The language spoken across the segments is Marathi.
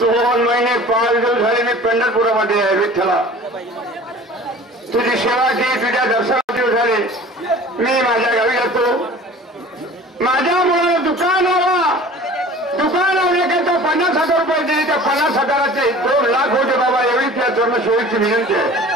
2 महिने 5 दिवस झाले मी पंढरपुरामध्ये आहे विठ्ठला. तुझी सेवा केली, तुझ्या दर्शनाचे दिवस झाले. मी माझ्या गावी जातो. माझ्या मुलाला दुकान आवण्याकरता 50,000 रुपये दिले. त्या 50,000चे 2 लाख होते बाबा. एवढी त्या चरण शेवटची विनंती आहे.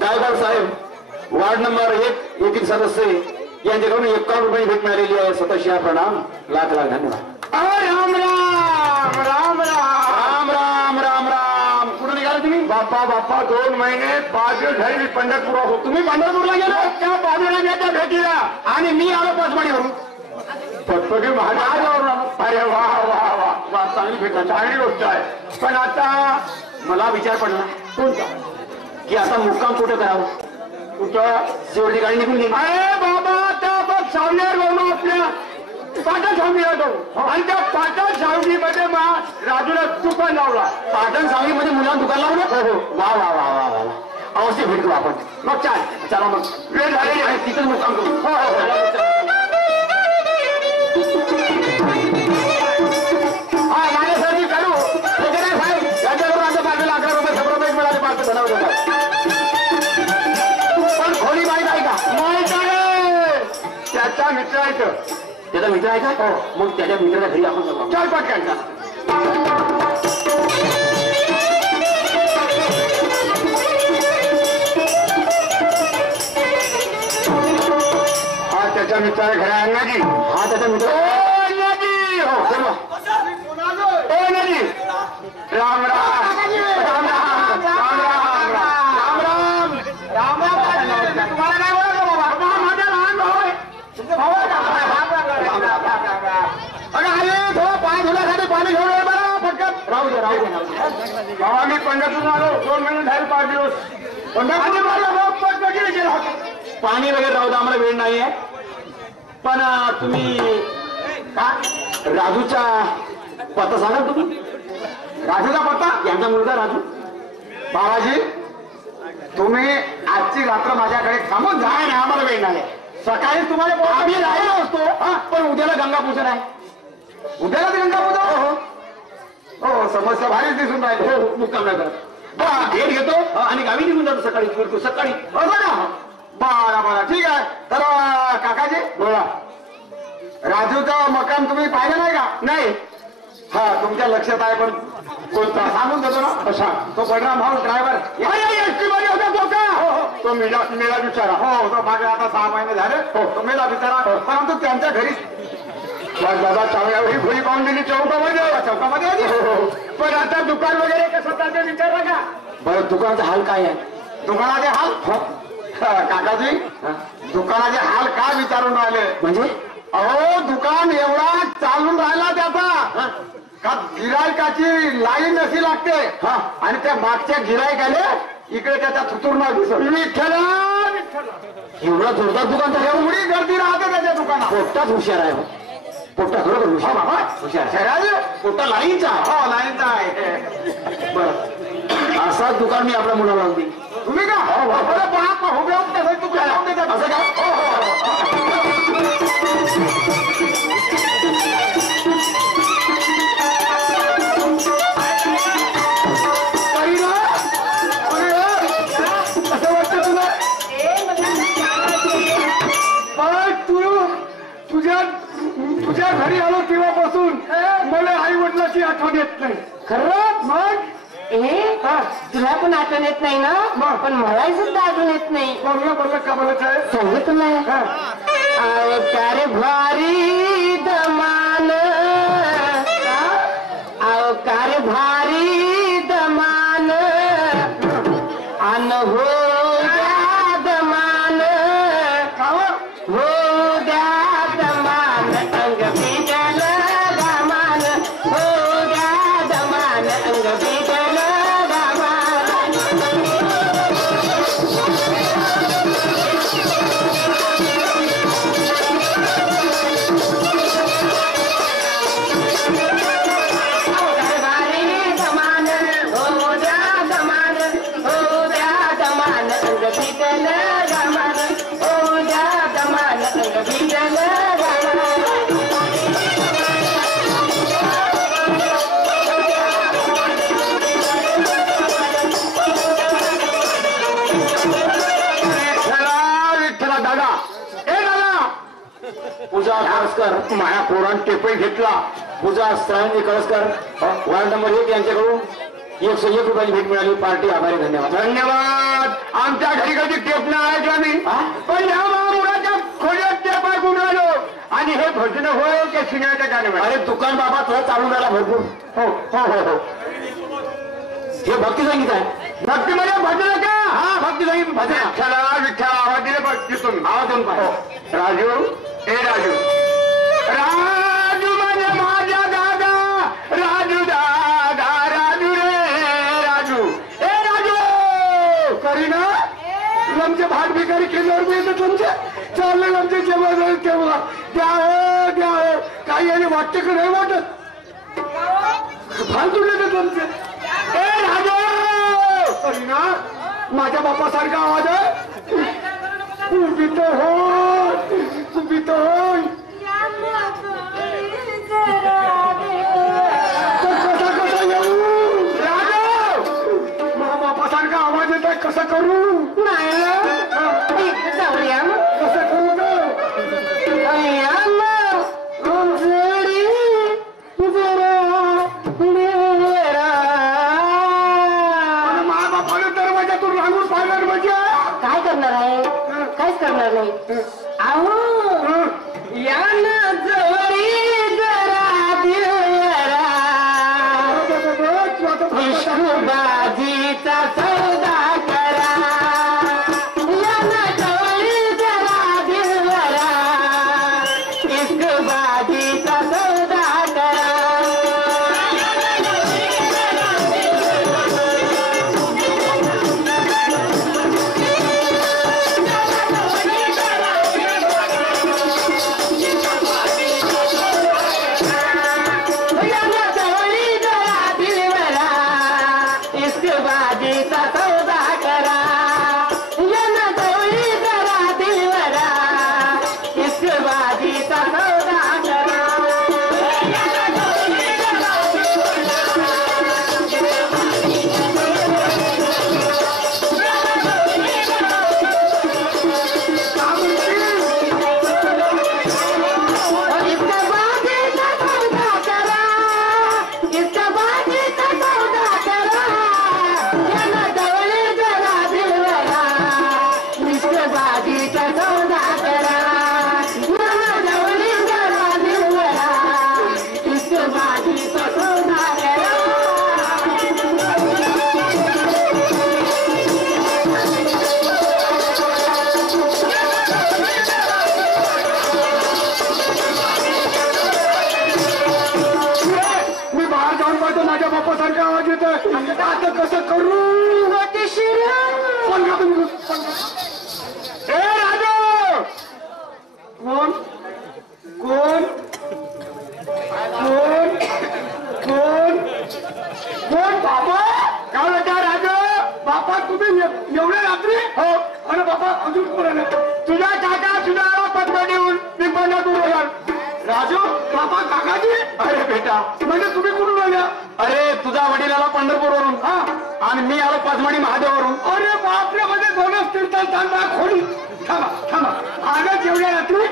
गायकवाड साहेब वार्ड नंबर 1 येथील सदस्य यांच्याकडून 51 रुपये भेट मिळालेली आहे. स्वतःशी प्रणाम. लाख लाख धन्यवाद. राम राम राम राम राम राम राम. कुठे निघाले तुम्ही? बाप्पा 2 महिने 5 दिवस झाले मी पंढरपूर होतो. तुम्ही पंढरपूरला गेलो? त्या बाजूला गेल्या भेटीला. आणि मी आलो पचमणीवरून. पटपटी महाराजावरून आलो. अरे वा वा वा वा, चांगली भेट, चांगली गोष्ट आहे. पण आता मला विचार पडला कोणता की आता मुक्काम कुठं करावं. कुठं? शेवटी गाडी निघून गेली. अरे बाबा त्या सावनेर बाबा आपल्या पाटण सावणी होतो. आणि त्या पाटण सावणीमध्ये राजूला दुकान लावला. पाटण सावणीमध्ये मुलांना दुकान लावलं. हो वा वा वा वा वा. अवश्य भेटतो आपण. मग चला मग वेळ झालेली आहे. तिथंच मुक्काम करू. हो हो हा माझ्यासाठी करू. साहेब याच्यावर माझ्या बाजूला 11 रुपये 16 रुपये मिळाले. 5 बनवलं. पण खोली माहीत आहे का? माहीत आहे. त्याचा मित्र आहे. त्याचा मित्र आहे का? हो. मग त्याच्या मित्राच्या घरी आपण जाऊ. चार पटकांचा हा त्याच्या मित्र घर आहे ना जी. हा त्याचा मित्र. हो राम राम राम राम राम राम राम राम राम. तुम्हाला काय बोलतो बाबा? माझा लहान भाऊ आहे. तुमचा भाऊ आहे का? अगं अरे थोडं पाय धुण्यासाठी पाणी घेऊन ये बरं पटकन. राहू दे बाबा. मी पंढरपूर आलो. 2 महिने झाले 5 दिवस पंढरपूर गेला होता. पाणी वगैरे राहू दे, आम्हाला वेळ नाही आहे. पण तुम्ही का राजूचा पत्ता सांगा. तुम्ही राजूचा पत्ता? यांचा मुलगा राजू. बाबाजी तुम्ही आजची रात्र माझ्याकडे थांबून जा. ना आम्हाला वेळ नाही. सकाळी तुम्हाला आम्ही राहिलो असतो. पण उद्याला गंगा पूजन आहे. उद्याला ती गंगा पूजन. हो हो समस्या भारीच दिसून राहिली. हो मुक्काम नाही करत. भेट घेतो आणि गावी निघून जातो सकाळी. फिरतो सकाळी. असं ना? बरं ठीक आहे. तर काकाजी बोला. राजूचा मकान तुम्ही पाहिलं नाही का? नाही. हा तुमच्या लक्षात आहे. पण कोणता सांगून देतो ना. असा तो बलराम भाऊ ड्रायव्हर एसटी मध्ये होता तो का? हो तो मेला बिचारा. हो तो मागे आता 6 महिने झाले. हो तो मेला बिचारा. परंतु त्यांच्या घरी दादा चांगल्या खोली पाहून दिली. चौकामध्ये आली. पण आता दुकान वगैरे कसं त्याचे विचारलं का? बरं दुकानाचा हाल काय आहे? दुकानाचे हाल काकाजी दुकानाचे हाल काय विचारून राहिले? म्हणजे अहो दुकान एवढा चालून राहिला त्याचा का गिरायकाची लाईन अशी लागते. आणि त्या मागच्या गिरायकाले इकडे त्याचा थुतूर नाव दिसत. विठ्ठला एवढा जोरदार दुकान. एवढी गर्दी राहते त्याच्या दुकानात. पोट्टाच हुशार आहे. पोट्टा खरोखर हुशार. हुशार पोट्टा लाईनचा. हो लाईनचा आहे. बरं 5-7 दुकान मी आपल्या मुलाला लावून देईन. तुम्ही का उभे होत तू असं काय तुझ्या घरी आलो तेव्हापासून मला आई वडिलाची आठवण येत नाही. खरं मग तुला पण आठवण येत नाही ना पण मलाही सुद्धा आठवण येत नाही. बरोबर का बोलायचं आहे सांगू तुला अवतार भारी दमान अवतार भारी दमान अन हो द्या दमान हो द्या दमान अंग बिजल दमान हो द्या दमान अंग बिजल पूजा कळसकर माझ्या पोरान टेपही घेतला. पूजा सरांनी कळसकर वार्ड नंबर 1 यांच्याकडून 101 रुपयाची भेट मिळाली. पार्टी आभारी. धन्यवाद. धन्यवाद. आमच्या घरी कधी टेप नाही आणायचो आम्ही पण ह्या मुलाच्या खोल्यात टेप ऐकून आलो आणि हे भजन होय ते शिण्याचं गाणं. अरे दुकान बाबा तुला चालून राहिला भरपूर. हो हो हो हो हे भक्ती संगीत आहे. भक्ती म्हणजे भजन का हा भक्ती संगीत भजन. विठ्ठला आवाज दिले भक्तीतून आवाज देऊन पाहिजे. राजू ए राजू राजू म्हणजे माझ्या दादा राजू दादा राजू रे राजू ए राजू करीना आमचे भाग भिकारी केल्यावर मी येतं तुमचे चालले आमचे जेव्हा जाईल तेव्हा द्या काही आणि वाटते का नाही वाटत फालतून येते तुमचे. ए राजू करीना माझ्या बापासारखा आवाज आहे. उभी तर हो उभी तर हो कसा कसा येऊ राजू बापासारखा आवाज येत आहे कसं करू नाही जाऊया कसं करू महाबापाने दरवाजातून रांगून पाहिलं म्हणजे काय करणार आहे काहीच करणार नाही. अहो या ना जवळी जरा दिलरा विष्णुबाजीचा सौदा करा. या ना जवळी जरा दिलरा इश्कबाजीचा सौदा करा. आता कसं करू ए राजू कोण कोण कोण कोण कोण बाबा काय होता राजू अरे बाबा अजून कोण तुझा काका सुद्धा पत्र देऊन मी पंढरपूर राजू बाबा काकाजी. अरे बेटा म्हणजे तुम्ही कुठून आल्या. अरे तुझा वडील आला पंढरपूरवरून हा आणि मी आलो पाचमणी महादेवावरून. अरे बापरे म्हणजे दोनच तीर्थस्थान खोली. थांबा थांबा आजच एवढ्या रात्री.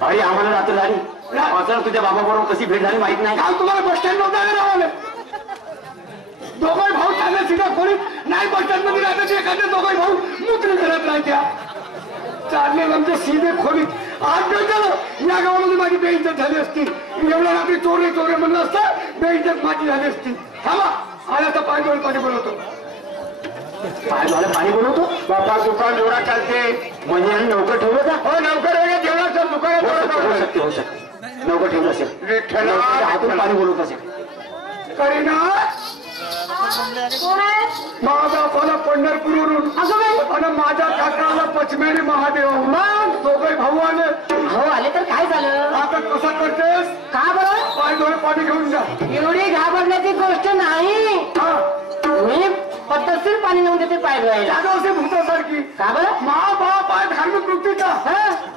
अरे आम्हाला रात्र झाली. अचानक तुझ्या बाबाबरोबर कशी भेट झाली माहित नाही. काल तुम्हाला बस स्टँड नव्हता राहिले दोघे भाऊ चालले सीधा खोलीत नाही. बस स्टँड मध्ये राहते एखाद्या दोघे भाऊ मूत्र करत राहत्या चालले आमच्या सीधे खोलीत. आज झालं या गावामध्ये माझी बेइज्जत झाली असती. एवढ्या रात्री चोरे चोरे म्हणलं असतं बेइज्जत माझी झाली असती. थांबा आला तर पाय डोळे पाणी बोलवतो. पाय झालं पाणी बोलवतो. बाबा दुकान जेवढा चालते म्हणजे यांनी नौकर ठेवलं का. हो नौकर वगैरे जेवणाचं दुकान होऊ शकते होऊ शकते. नौकर ठेवलं असेल. हातून पाणी बोलवत असेल. करीना माझा फला पंढरपूरवरून आणि माझ्या काकाला पचमेरी महादेव मग दोघे भाऊ आले. हो आले तर काय झालं. आता कसं करतेस. का बरं. पाय डोळे पाणी घेऊन जा. एवढी घाबरण्याची गोष्ट नाही. हा मी पद्धतशीर पाणी नेऊन देते पाय धुवायला. असे भूतासारखी. का बरं. मा बाप आहे धार्मिक वृत्तीचा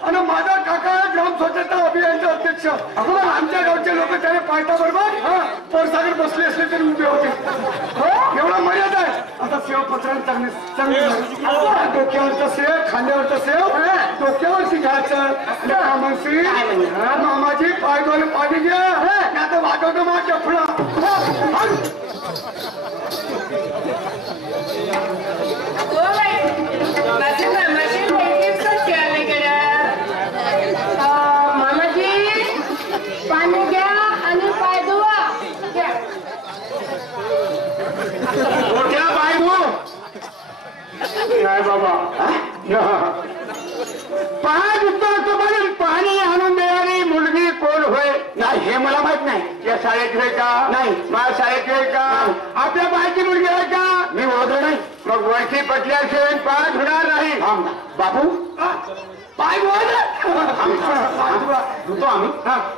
आणि माझा काका ग्राम स्वच्छता अभियानचा अध्यक्ष. आमच्या गावचे लोक त्याने पायटा बरोबर परसागर बसले असले तरी उभे होते. एवढा मर्यादा आहे. आता सेव पत्रांनी चांगली डोक्यावरचं सेव खांद्यावरचं सेव डोक्यावरती घ्यायचं. म्हणशी मामाजी पाय डोळे पाणी घ्या आता वाजवतो मा चफडा. मामाजी पाणी घ्या आणि पाय धुवा. मोठ्या पाय धुवा. नाही बाबा पाय धुतो पाणी आणून देणारी मुलगी कोण होय. नाही हे मला माहित नाही. या शाळेत आहे का. नाही. माझ्या शाळेत आहे का. आपल्या बायची मुलगी आहे का. मी ओळखलं नाही. मग वरती पटल्याशिवाय पाय धुणार नाही. बापू पाय धुतो आम्ही.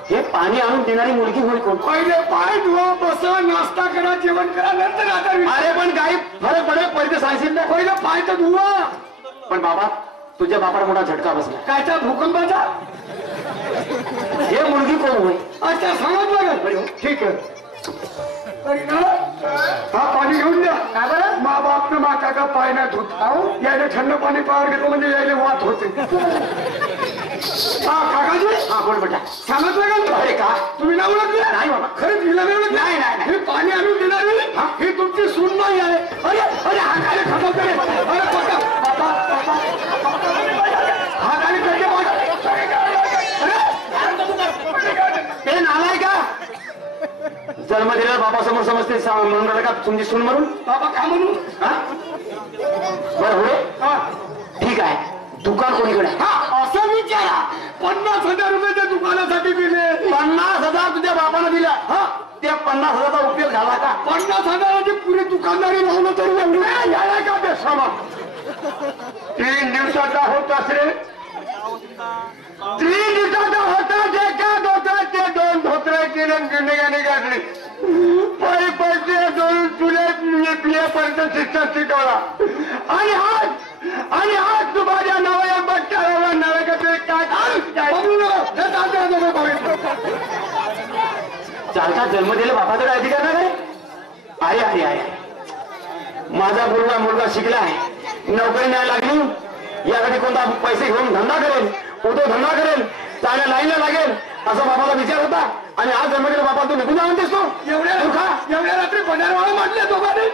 हे पाणी आणून देणारी मुलगी होईल कोण. पहिले पाय धुवा बसा नाश्ता करा जेवण करा नंतर आता. अरे पण काही फरक पडेल पहिले सांगशील ना. पहिलं पाय तर धुवा. पण बाबा तुझ्या बापाला मोठा झटका बसला. कायचा भूकंपाचा. हे मुलगी कोण होईल. अच्छा समजलं का. ठीक आहे हा पाणी घेऊन द्या. का बरं. मा बाप मा काका पाय नाही धुत. यायला थंड पाणी पावर घेतलं म्हणजे यायला वात होते. हा काकाजी. हा बोल बेटा. समजलं का. अरे का तुम्ही नाही ओळखलं. नाही बाबा. खरंच हिला नाही ओळखलं. नाही नाही हे पाणी आणून देणारी ही तुमची सून नाही आहे. अरे अरे हा काय खतम करे. अरे बाबा हा काय करते. ते नालाय का. जन्म दिलेला बाबासमोर समजते म्हणून राहिलं का तुमची सून म्हणून. बाबा का म्हणू. बरं होय. ठीक आहे. दुकान कोणीकडे. असं विचारा. 50,000 रुपये त्या दुकानासाठी दिले. 50,000 तुझ्या बापानं दिला. त्या 50,000चा उपयोग झाला का. 50,000ची पुरी दुकानदारी लावलं तरी यायला का बेसामा. 3 दिवसाचा होत असेल. 3 दिवसाचा होता जे का धोतर ते 2 धोत्रे केले गिरणी काढली. पैसे 2 चुले बियापर्यंत शिक्षण शिकवला. आणि आज तू माझ्या नवया बट्ट्याला नव्हे का ते काय चालता जन्म दिला बापाचा काय अधिकार नाही काय. आहे आहे आहे. माझा मुलगा शिकला आहे. नोकरी नाही लागली. यासाठी कोणता पैसे घेऊन धंदा करेल. धंदा करेल चांगल्या लाईनला लागेल असा बाबाला विचार होता. आणि आज जन्म दिला बापा तू निघून जाऊन दिसतो. एवढ्या रात्री 15 वेळा म्हटले दोघांनी.